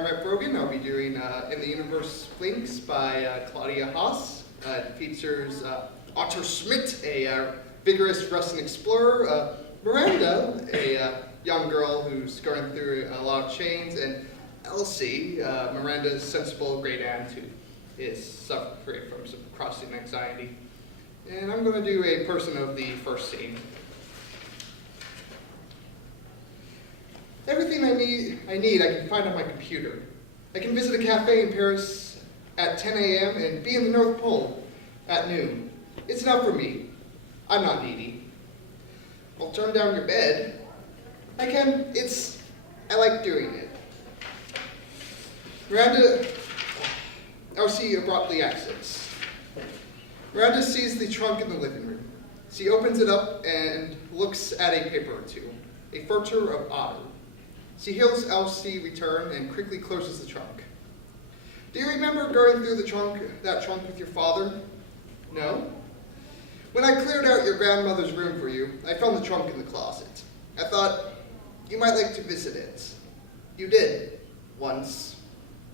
I'm Rhett Brogan. I'll be doing In the Universe Blinks by Claudia Haas. It features Otter Schmidt, a vigorous Russian explorer, Miranda, a young girl who's going through a lot of change, and Elsie, Miranda's sensible great aunt who is suffering from some crossing anxiety. And I'm going to do a person of the first scene. Everything I need I can find on my computer. I can visit a cafe in Paris at 10 a.m. and be in the North Pole at noon. It's enough for me. I'm not needy. I'll turn down your bed. I like doing it. Elsie abruptly exits. Miranda sees the trunk in the living room. She opens it up and looks at a paper or two, a photo of Otter. She hears Elsie return and quickly closes the trunk. Do you remember going through that trunk with your father? No? When I cleared out your grandmother's room for you, I found the trunk in the closet. I thought you might like to visit it. You did, once,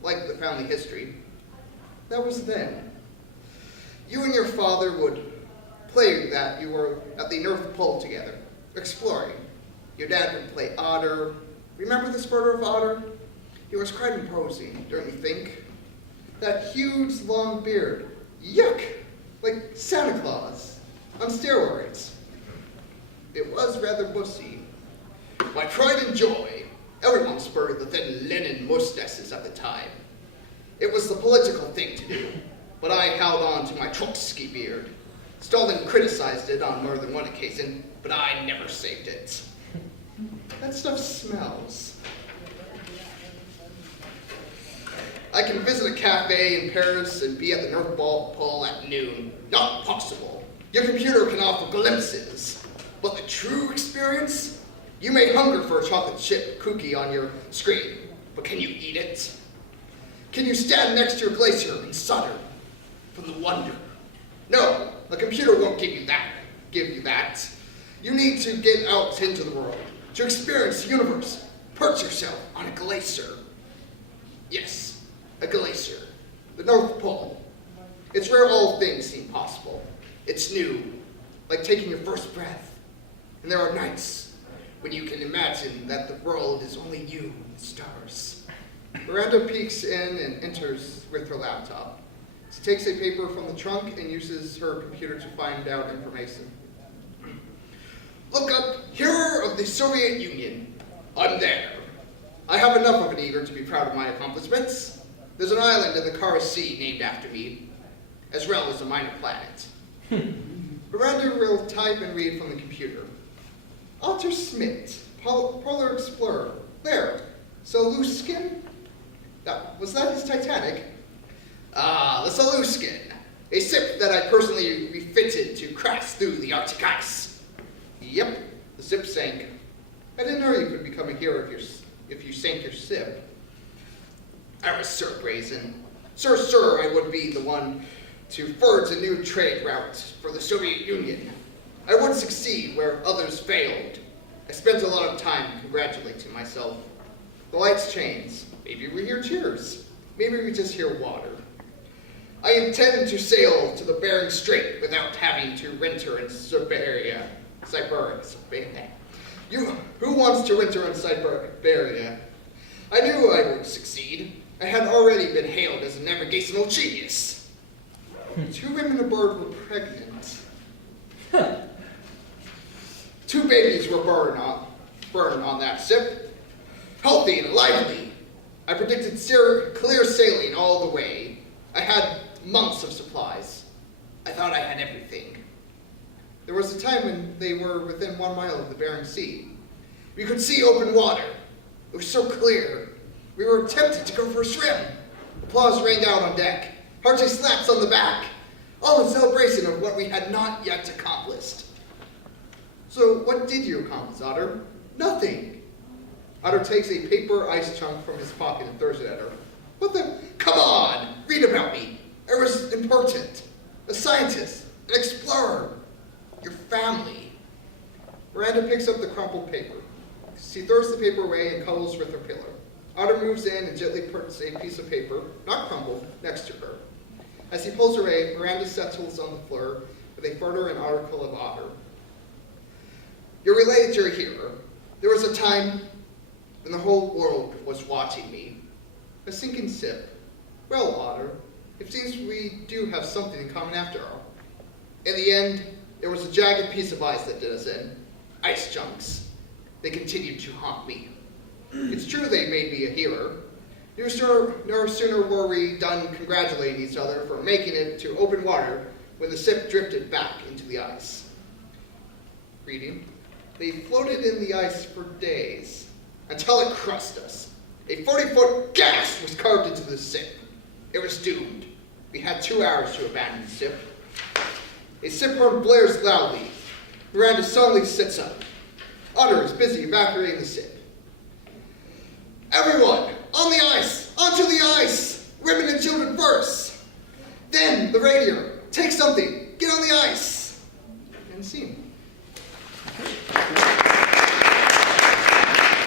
like the family history. That was then. You and your father would play that you were at the North Pole together, exploring. Your dad would play Otter. Remember this photo of Otter? He was quite imposing, don't you think? That huge, long beard. Yuck! Like Santa Claus, on steroids. It was rather bussy. My pride and joy. Everyone spurred the thin linen mustaches at the time. It was the political thing to do, but I held on to my Trotsky beard. Stalin criticized it on more than one occasion, but I never saved it. That stuff smells. I can visit a cafe in Paris and be at the North Pole at noon. Not possible. Your computer can offer glimpses, but the true experience? You may hunger for a chocolate chip cookie on your screen, but can you eat it? Can you stand next to your glacier and shudder from the wonder? No, the computer won't give you that. You need to get out into the world, to experience the universe. Perch yourself on a glacier. Yes, a glacier. The North Pole. It's where all things seem possible. It's new, like taking your first breath. And there are nights when you can imagine that the world is only you and the stars. Miranda peeks in and enters with her laptop. She takes a paper from the trunk and uses her computer to find out information. Look up Hero of the Soviet Union. I'm there. I have enough of an ego to be proud of my accomplishments. There's an island in the Kara Sea named after me, as well as a minor planet. Miranda will type and read from the computer. Otter Schmidt, Polar Explorer. There. Saluskin? Was that his Titanic? Ah, the Saluskin. A ship that I personally refitted to crash through the Arctic ice. Yep, the ship sank. I didn't know you could become a hero if you sank your ship. I was so brazen. Sure, I would be the one to forge a new trade route for the Soviet Union. I would succeed where others failed. I spent a lot of time congratulating myself. The lights change. Maybe we hear cheers. Maybe we just hear water. I intend to sail to the Bering Strait without having to winter in Siberia. Who wants to winter in Siberia? I knew I would succeed. I had already been hailed as a navigational genius. 2 women aboard were pregnant. 2 babies were born on that ship. Healthy and lively. I predicted clear sailing all the way. I had months of supplies. I thought I had everything. There was a time when they were within 1 mile of the Bering Sea. We could see open water. It was so clear. We were tempted to go for a swim. Applause rained out on deck. Hearty slaps on the back. All in celebration of what we had not yet accomplished. So what did you accomplish, Otter? Nothing. Otter takes a paper ice chunk from his pocket and throws it at her. What the? Come on! Read about me. I was important. A scientist. An explorer. Your family. Miranda picks up the crumpled paper. She throws the paper away and cuddles with her pillow. Otter moves in and gently puts a piece of paper, not crumbled, next to her. As he pulls away, Miranda settles on the floor with a photo and article of Otter. You're related to your hero. There was a time when the whole world was watching me. A sinking sip. Well, Otter, it seems we do have something in common after all. In the end, there was a jagged piece of ice that did us in. Ice chunks. They continued to haunt me. It's true they made me a hero. No sooner were we done congratulating each other for making it to open water when the ship drifted back into the ice. Reading. They floated in the ice for days until it crushed us. A 40-foot gash was carved into the ship. It was doomed. We had 2 hours to abandon the ship. A ship horn blares loudly. Miranda suddenly sits up. Otter is busy evacuating the ship. Everyone, on the ice! Onto the ice! Women and children first! Then, the radio. Take something. Get on the ice! And scene.